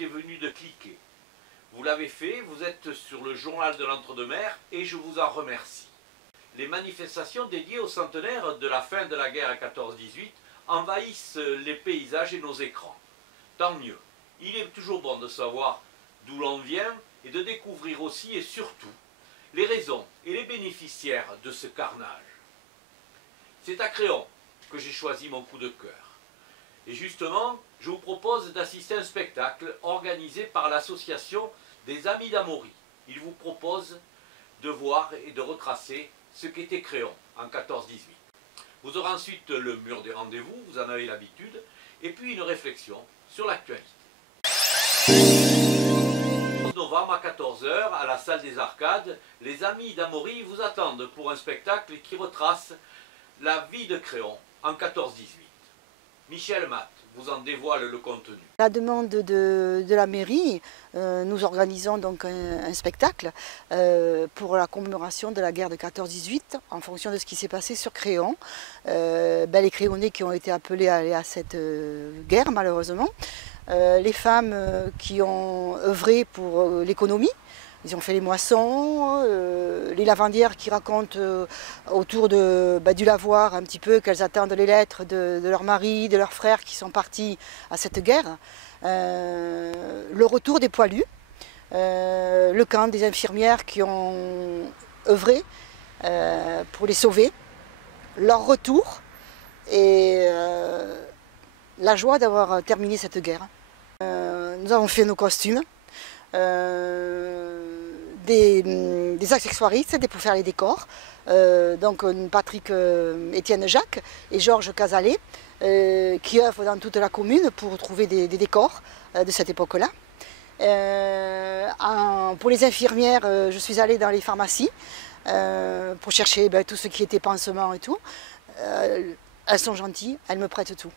était venu de cliquer. Vous l'avez fait, vous êtes sur le journal de l'Entre-deux-Mers et je vous en remercie. Les manifestations dédiées au centenaire de la fin de la guerre à 14-18 envahissent les paysages et nos écrans. Tant mieux. Il est toujours bon de savoir d'où l'on vient et de découvrir aussi et surtout les raisons et les bénéficiaires de ce carnage. C'est à Créon que j'ai choisi mon coup de cœur. Et justement, je vous propose d'assister à un spectacle organisé par l'association des Amis d'Amaury. Il vous propose de voir et de retracer ce qu'était Créon en 14-18. Vous aurez ensuite le mur des rendez-vous, vous en avez l'habitude, et puis une réflexion sur l'actualité. 11 novembre à 14 h, à la salle des Arcades, les Amis d'Amaury vous attendent pour un spectacle qui retrace la vie de Créon en 14-18. Michel Matt vous en dévoile le contenu. À la demande de la mairie, nous organisons donc un spectacle pour la commémoration de la guerre de 14-18 en fonction de ce qui s'est passé sur Créon. Les Créonais qui ont été appelés à aller à cette guerre malheureusement. Les femmes qui ont œuvré pour l'économie. Ils ont fait les moissons, les lavandières qui racontent autour du lavoir un petit peu qu'elles attendent les lettres de leurs maris, de leurs frères qui sont partis à cette guerre. Le retour des poilus, le camp des infirmières qui ont œuvré pour les sauver, leur retour et la joie d'avoir terminé cette guerre. Nous avons fait nos costumes. Des accessoiristes pour faire les décors, donc Patrick Étienne Jacques et Georges Casalet qui œuvrent dans toute la commune pour trouver des décors de cette époque-là. Pour les infirmières, je suis allée dans les pharmacies pour chercher tout ce qui était pansement et tout. Elles sont gentilles, elles me prêtent tout.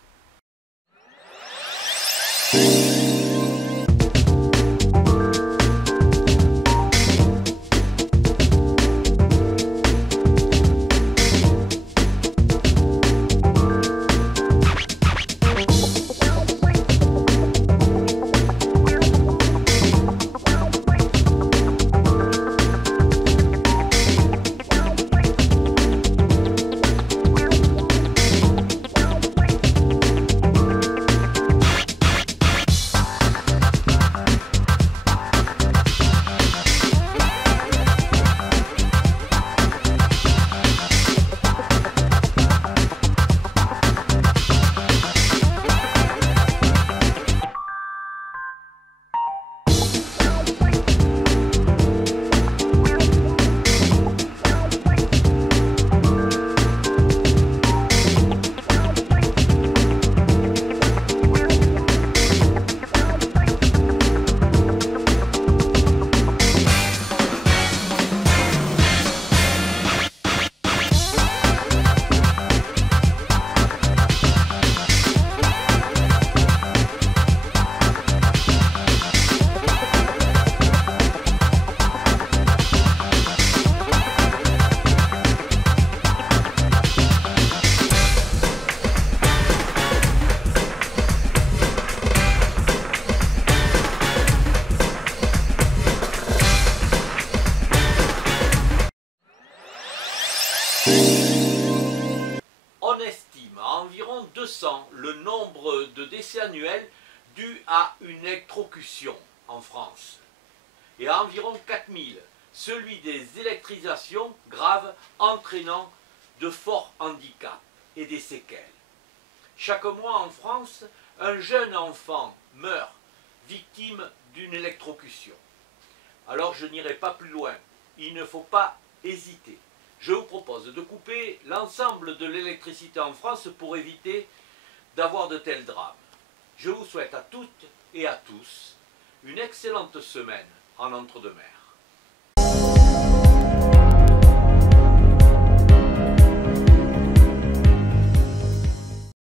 On estime à environ 200 le nombre de décès annuels dus à une électrocution en France et à environ 4000 celui des électrisations graves entraînant de forts handicaps et des séquelles. Chaque mois en France, un jeune enfant meurt victime d'une électrocution. Alors je n'irai pas plus loin, il ne faut pas hésiter. Je vous propose de couper l'ensemble de l'électricité en France pour éviter d'avoir de tels drames. Je vous souhaite à toutes et à tous une excellente semaine en Entre-deux-Mers.